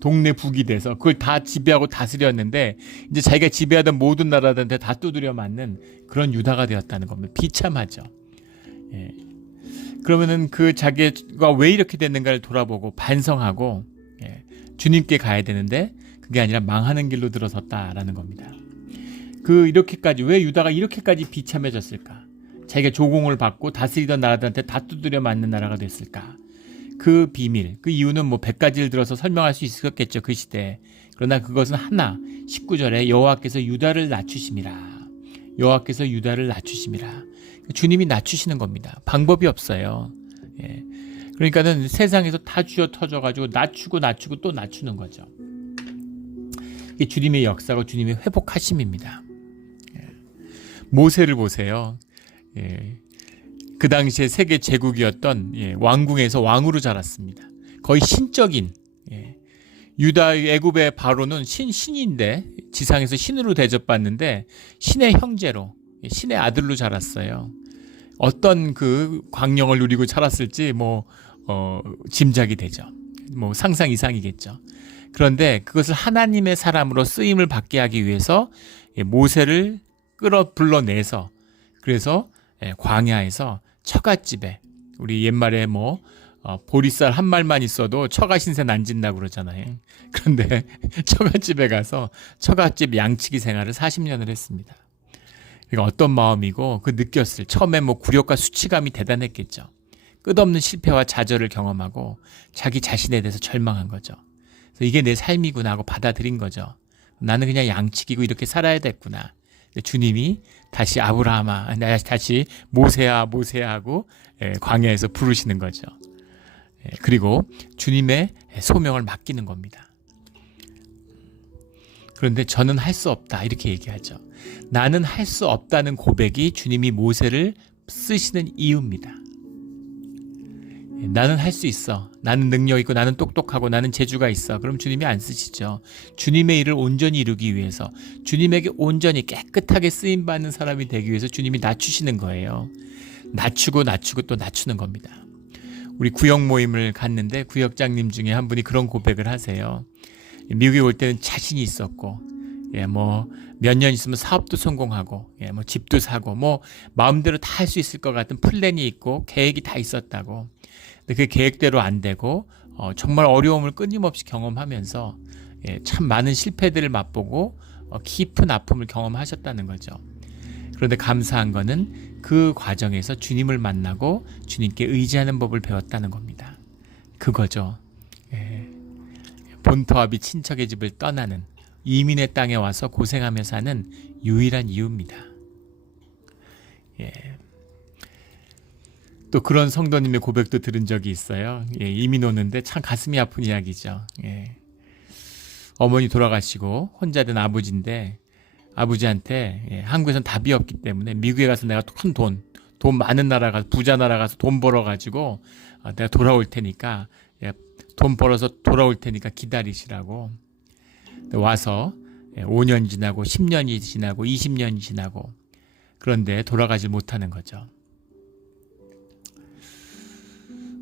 동네 북이 돼서 그걸 다 지배하고 다스렸는데, 이제 자기가 지배하던 모든 나라들한테 다 두드려 맞는 그런 유다가 되었다는 겁니다. 비참하죠. 그러면은 그 자기가 왜 이렇게 됐는가를 돌아보고 반성하고 주님께 가야 되는데, 그게 아니라 망하는 길로 들어섰다라는 겁니다. 이렇게까지, 왜 유다가 이렇게까지 비참해졌을까? 자기가 조공을 받고 다스리던 나라들한테 다 두드려 맞는 나라가 됐을까? 그 비밀, 그 이유는 100가지를 들어서 설명할 수 있었겠죠, 그 시대에. 그러나 그것은 하나, 19절에 여호와께서 유다를 낮추심이라. 여호와께서 유다를 낮추심이라. 주님이 낮추시는 겁니다. 방법이 없어요. 그러니까는 세상에서 다 쥐어 터져가지고 낮추고 또 낮추는 거죠. 이게 주님의 역사고 주님의 회복하심입니다. 모세를 보세요. 그 당시에 세계 제국이었던 왕궁에서 왕으로 자랐습니다. 거의 신적인, 유다 애굽의 바로는 신인데 지상에서 신으로 대접받는데 신의 형제로, 신의 아들로 자랐어요. 어떤 그 광령을 누리고 자랐을지 짐작이 되죠. 상상 이상이겠죠. 그런데 그것을 하나님의 사람으로 쓰임을 받게 하기 위해서 모세를 불러내서, 그래서 광야에서 처갓집에, 우리 옛말에 보리쌀 한 말만 있어도 처가 신세 난진다고 그러잖아요. 그런데 처갓집에 가서 처갓집 양치기 생활을 40년을 했습니다. 그러니까 어떤 마음이고, 느꼈을 처음에 굴욕과 수치감이 대단했겠죠. 끝없는 실패와 좌절을 경험하고 자기 자신에 대해서 절망한 거죠. 그래서 이게 내 삶이구나 하고 받아들인 거죠. 나는 그냥 양치기고 이렇게 살아야 됐구나. 주님이 다시 아브라함아, 다시 모세야 하고 광야에서 부르시는 거죠. 그리고 주님의 소명을 맡기는 겁니다. 그런데 저는 할 수 없다, 이렇게 얘기하죠. 나는 할 수 없다는 고백이 주님이 모세를 쓰시는 이유입니다. 나는 할 수 있어, 나는 능력 있고, 나는 똑똑하고, 나는 재주가 있어. 그럼 주님이 안 쓰시죠. 주님의 일을 온전히 이루기 위해서, 주님에게 온전히 깨끗하게 쓰임받는 사람이 되기 위해서 주님이 낮추시는 거예요. 낮추고 또 낮추는 겁니다. 우리 구역 모임을 갔는데 구역장님 중에 한 분이 그런 고백을 하세요. 미국에 올 때는 자신이 있었고, 몇 년 있으면 사업도 성공하고, 집도 사고, 마음대로 다 할 수 있을 것 같은 플랜이 있고 계획이 다 있었다고. 근데 그 계획대로 안 되고 정말 어려움을 끊임없이 경험하면서 참 많은 실패들을 맛보고 깊은 아픔을 경험하셨다는 거죠. 그런데 감사한 거는 그 과정에서 주님을 만나고 주님께 의지하는 법을 배웠다는 겁니다. 그거죠. 본토와비 친척의 집을 떠나는, 이민의 땅에 와서 고생하며 사는 유일한 이유입니다. 또 그런 성도님의 고백도 들은 적이 있어요. 이민 오는데 참 가슴이 아픈 이야기죠. 어머니 돌아가시고 혼자 된 아버지인데, 아버지한테 한국에서는 답이 없기 때문에 미국에 가서 내가 큰 돈 많은 나라 가서, 부자 나라 가서 돈 벌어가지고 내가 돌아올 테니까, 돈 벌어서 돌아올 테니까 기다리시라고. 와서 5년이 지나고 10년이 지나고 20년이 지나고, 그런데 돌아가지 못하는 거죠.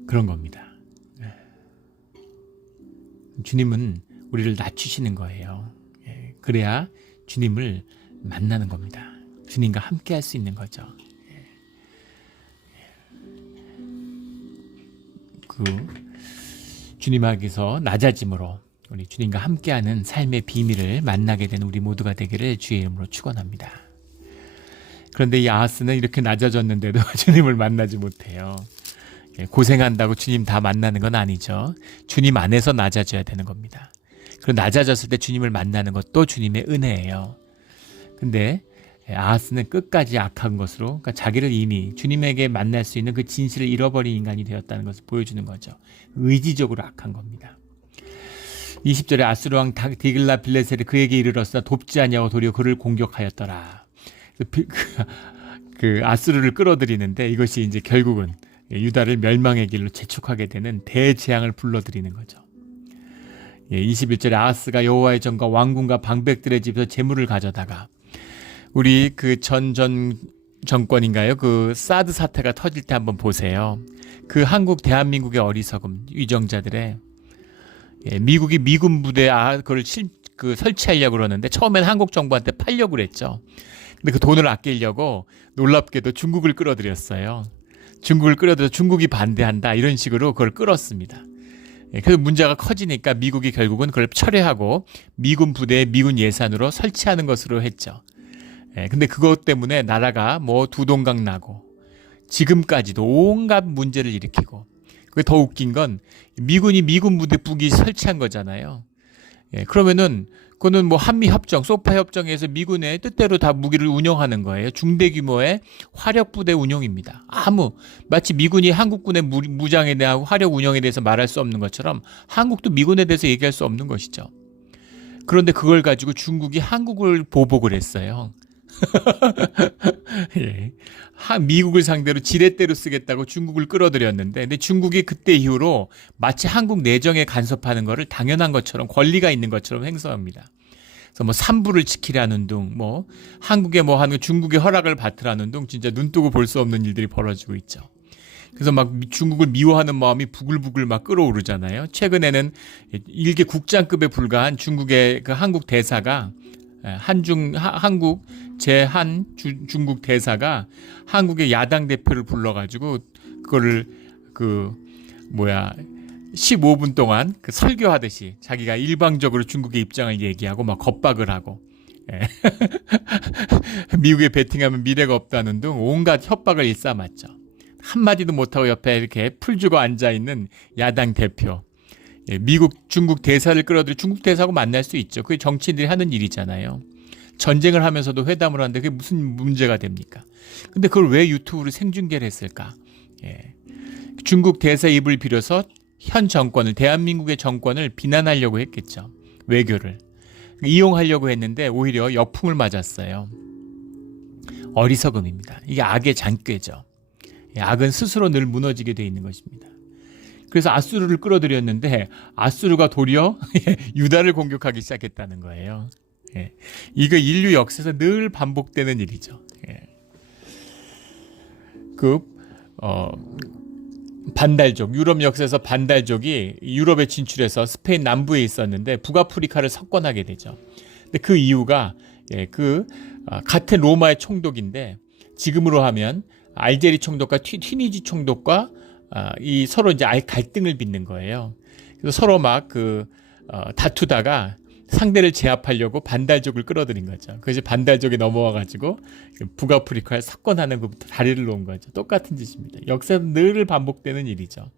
그런 겁니다. 주님은 우리를 낮추시는 거예요. 그래야 주님을 만나는 겁니다. 주님과 함께 할 수 있는 거죠. 그 주님에게서 낮아짐으로 우리 주님과 함께하는 삶의 비밀을 만나게 되는 우리 모두가 되기를 주의 이름으로 축원합니다. 그런데 이 아하스는 이렇게 낮아졌는데도 주님을 만나지 못해요. 고생한다고 주님 다 만나는 건 아니죠. 주님 안에서 낮아져야 되는 겁니다. 그리고 낮아졌을 때 주님을 만나는 것도 주님의 은혜예요. 근데 아하스는 끝까지 악한 것으로, 그러니까 자기를 이미 주님에게 만날 수 있는 그 진실을 잃어버린 인간이 되었다는 것을 보여주는 거죠. 의지적으로 악한 겁니다. 20절에 아수르 왕 디글라 빌레셀이 그에게 이르렀으나 돕지 아니하고 도리어 그를 공격하였더라. 그 아수르를 끌어들이는데 이것이 이제 결국은 유다를 멸망의 길로 재촉하게 되는 대재앙을 불러들이는 거죠. 21절에 아하스가 여호와의 전과 왕궁과 방백들의 집에서 재물을 가져다가, 우리 그 정권인가요? 그 사드 사태가 터질 때 한번 보세요. 그 한국 대한민국의 어리석음, 위정자들의, 미국이 미군 부대 그걸 설치하려고 그러는데 처음엔 한국 정부한테 팔려고 그랬죠. 근데 그 돈을 아끼려고 놀랍게도 중국을 끌어들였어요. 중국을 끌어들여서 중국이 반대한다 이런 식으로 그걸 끌었습니다. 그래서 문제가 커지니까 미국이 결국은 그걸 철회하고 미군 부대에 미군 예산으로 설치하는 것으로 했죠. 근데 그것 때문에 나라가 뭐 두동강 나고 지금까지도 온갖 문제를 일으키고, 그게 더 웃긴 건 미군이 미군 부대 북이 설치한 거잖아요. 그러면은 그거는 뭐 한미 협정, 소파 협정에서 미군의 뜻대로 다 무기를 운영하는 거예요. 중대 규모의 화력 부대 운용입니다. 마치 미군이 한국군의 무장에 대한 화력 운영에 대해서 말할 수 없는 것처럼 한국도 미군에 대해서 얘기할 수 없는 것이죠. 그런데 그걸 가지고 중국이 한국을 보복을 했어요. 미국을 상대로 지렛대로 쓰겠다고 중국을 끌어들였는데, 근데 중국이 그때 이후로 마치 한국 내정에 간섭하는 것을 당연한 것처럼, 권리가 있는 것처럼 행사합니다. 그래서 뭐 삼부를 지키라는 둥, 뭐 한국에 뭐 하는 중국의 허락을 받으라는 둥, 진짜 눈 뜨고 볼 수 없는 일들이 벌어지고 있죠. 그래서 막 중국을 미워하는 마음이 부글부글 막 끓어오르잖아요. 최근에는 일개 국장급에 불과한 중국의 그 한국 대사가 한국 제한 중국 대사가 한국의 야당 대표를 불러가지고 그거를 15분 동안 그 설교하듯이 자기가 일방적으로 중국의 입장을 얘기하고 막 겁박을 하고, 미국에 베팅하면 미래가 없다는 등 온갖 협박을 일삼았죠. 한마디도 못하고 옆에 이렇게 풀주고 앉아있는 야당 대표, 미국 중국 대사를 끌어들여 중국 대사하고 만날 수 있죠. 그게 정치인들이 하는 일이잖아요. 전쟁을 하면서도 회담을 하는데 그게 무슨 문제가 됩니까? 근데 그걸 왜 유튜브로 생중계를 했을까? 중국 대사 입을 빌어서 현 정권을, 대한민국의 정권을 비난하려고 했겠죠. 외교를 이용하려고 했는데 오히려 역풍을 맞았어요. 어리석음입니다. 이게 악의 잔꾀죠. 악은 스스로 늘 무너지게 돼 있는 것입니다. 그래서 아수르를 끌어들였는데 아수르가 도리어 유다를 공격하기 시작했다는 거예요. 이거 인류 역사에서 늘 반복되는 일이죠. 반달족, 유럽 역사에서 반달족이 유럽에 진출해서 스페인 남부에 있었는데 북아프리카를 석권하게 되죠. 근데 그 이유가 같은 로마의 총독인데 지금으로 하면 알제리 총독과 튀니지 총독과 이 서로 이제 갈등을 빚는 거예요. 그래서 서로 막 다투다가 상대를 제압하려고 반달족을 끌어들인 거죠. 그래서 반달족이 넘어와가지고 북아프리카에 석권하는 것부터 다리를 놓은 거죠. 똑같은 짓입니다. 역사는 늘 반복되는 일이죠.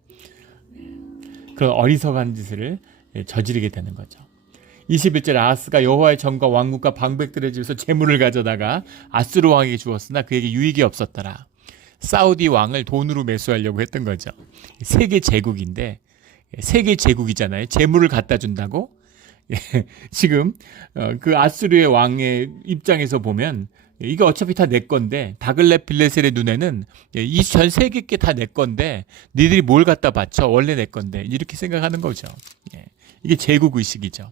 그런 어리석은 짓을 저지르게 되는 거죠. 21절 아하스가 여호와의 전과 왕국과 방백들의 집에서 재물을 가져다가 아수르 왕에게 주었으나 그에게 유익이 없었더라. 사우디 왕을 돈으로 매수하려고 했던 거죠. 세계 제국인데, 세계 제국이잖아요. 재물을 갖다 준다고? 지금 그 아수르의 왕의 입장에서 보면 이게 어차피 다 내 건데, 다글렛 빌레셀의 눈에는 이 전 세계 게 다 내 건데 니들이 뭘 갖다 바쳐? 원래 내 건데, 이렇게 생각하는 거죠. 이게 제국 의식이죠.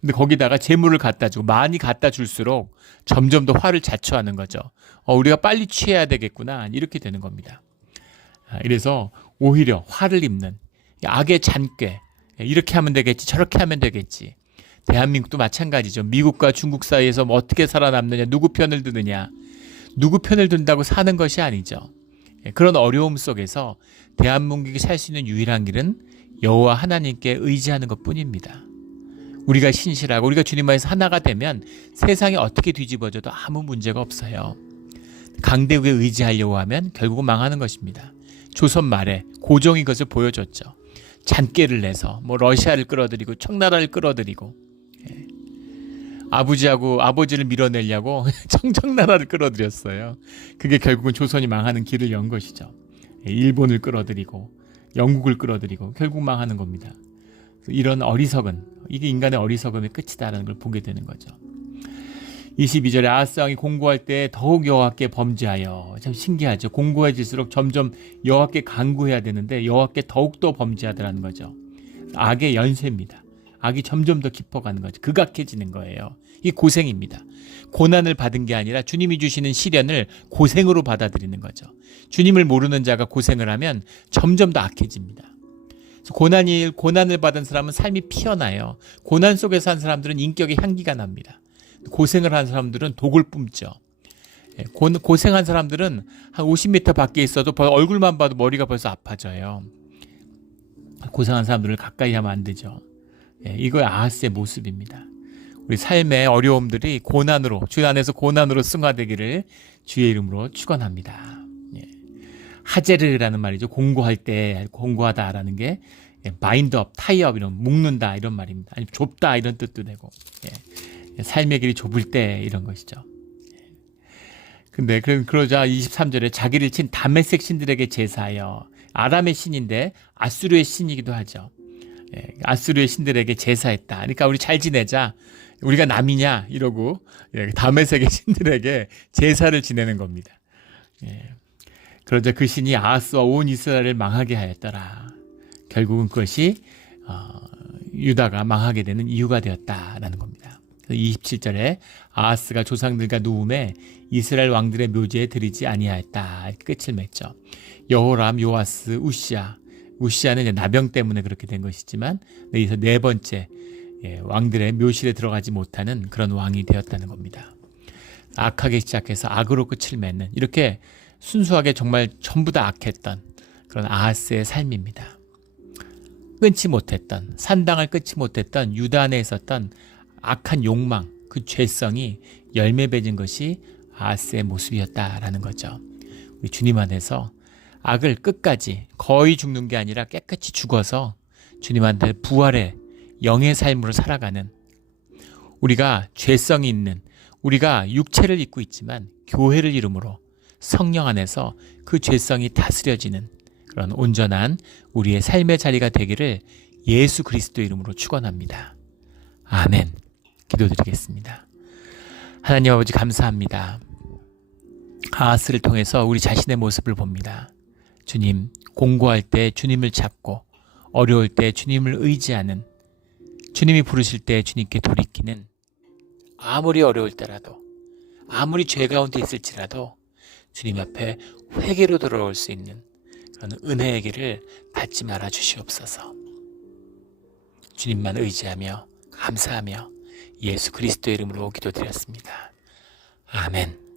근데 거기다가 재물을 갖다 주고 많이 갖다 줄수록 점점 더 화를 자초하는 거죠. 우리가 빨리 취해야 되겠구나, 이렇게 되는 겁니다. 그래서 오히려 화를 입는 악의 잔꾀, 이렇게 하면 되겠지, 저렇게 하면 되겠지, 대한민국도 마찬가지죠. 미국과 중국 사이에서 뭐 어떻게 살아남느냐, 누구 편을 드느냐, 누구 편을 든다고 사는 것이 아니죠. 그런 어려움 속에서 대한민국이 살 수 있는 유일한 길은 여호와 하나님께 의지하는 것뿐입니다. 우리가 신실하고 우리가 주님 안에서 하나가 되면 세상이 어떻게 뒤집어져도 아무 문제가 없어요. 강대국에 의지하려고 하면 결국은 망하는 것입니다. 조선 말에 고종이 그것을 보여줬죠. 잔꾀를 내서 뭐 러시아를 끌어들이고 청나라를 끌어들이고, 아버지를 밀어내려고 청나라를 끌어들였어요. 그게 결국은 조선이 망하는 길을 연 것이죠. 일본을 끌어들이고 영국을 끌어들이고 결국 망하는 겁니다. 이런 어리석은, 이게 인간의 어리석음의 끝이다라는 걸 보게 되는 거죠. 22절에 아하스 왕이 공고할 때 더욱 여호와께 범죄하여, 참 신기하죠. 공고해질수록 점점 여호와께 간구해야 되는데 여호와께 더욱더 범죄하더라는 거죠. 악의 연쇄입니다. 악이 점점 더 깊어가는 거죠. 극악해지는 거예요. 이 고생입니다. 고난을 받은 게 아니라 주님이 주시는 시련을 고생으로 받아들이는 거죠. 주님을 모르는 자가 고생을 하면 점점 더 악해집니다. 고난을 받은 사람은 삶이 피어나요. 고난 속에서 한 사람들은 인격의 향기가 납니다. 고생을 한 사람들은 독을 뿜죠. 고생한 사람들은 한 50m 밖에 있어도 얼굴만 봐도 머리가 벌써 아파져요. 고생한 사람들을 가까이 하면 안 되죠. 이거 아하스의 모습입니다. 우리 삶의 어려움들이 고난으로, 주 안에서 고난으로 승화되기를 주의 이름으로 축원합니다. 하제르라는 말이죠. 공고할 때, 공고하다라는 게 바인드업, 타이업, 이런 묶는다 이런 말입니다. 아니 좁다 이런 뜻도 되고, 삶의 길이 좁을 때 이런 것이죠. 근데 그러자 23절에 자기를 친 다메섹 신들에게 제사하여, 아람의 신인데 아수르의 신이기도 하죠. 아수르의 신들에게 제사했다. 그러니까 우리 잘 지내자, 우리가 남이냐 이러고 다메섹의 신들에게 제사를 지내는 겁니다. 그러자 그 신이 아하스와 온 이스라엘을 망하게 하였더라. 결국은 그것이 유다가 망하게 되는 이유가 되었다라는 겁니다. 27절에 아하스가 조상들과 누움에 이스라엘 왕들의 묘지에 들이지 아니하였다. 끝을 맺죠. 여호람, 요아스, 우시아는 이제 나병 때문에 그렇게 된 것이지만 여기서 네 번째 왕들의 묘실에 들어가지 못하는 그런 왕이 되었다는 겁니다. 악하게 시작해서 악으로 끝을 맺는, 이렇게 순수하게 정말 전부 다 악했던 그런 아하스의 삶입니다. 끊지 못했던, 산당을 끊지 못했던 유다 안에 있었던 악한 욕망, 그 죄성이 열매 맺은 것이 아하스의 모습이었다라는 거죠. 우리 주님 안에서 악을 끝까지, 거의 죽는 게 아니라 깨끗이 죽어서 주님한테 부활의 영의 삶으로 살아가는, 우리가 죄성이 있는, 우리가 육체를 입고 있지만 교회를 이름으로 성령 안에서 그 죄성이 다스려지는 그런 온전한 우리의 삶의 자리가 되기를 예수 그리스도 이름으로 축원합니다. 아멘. 기도드리겠습니다. 하나님 아버지 감사합니다. 아하스를 통해서 우리 자신의 모습을 봅니다. 주님, 공고할 때 주님을 찾고 어려울 때 주님을 의지하는, 주님이 부르실 때 주님께 돌이키는, 아무리 어려울 때라도, 아무리 죄 가운데 있을지라도 주님 앞에 회개로 돌아올 수 있는 그런 은혜의 길을 받지 말아 주시옵소서. 주님만 의지하며 감사하며 예수 그리스도의 이름으로 기도드렸습니다. 아멘.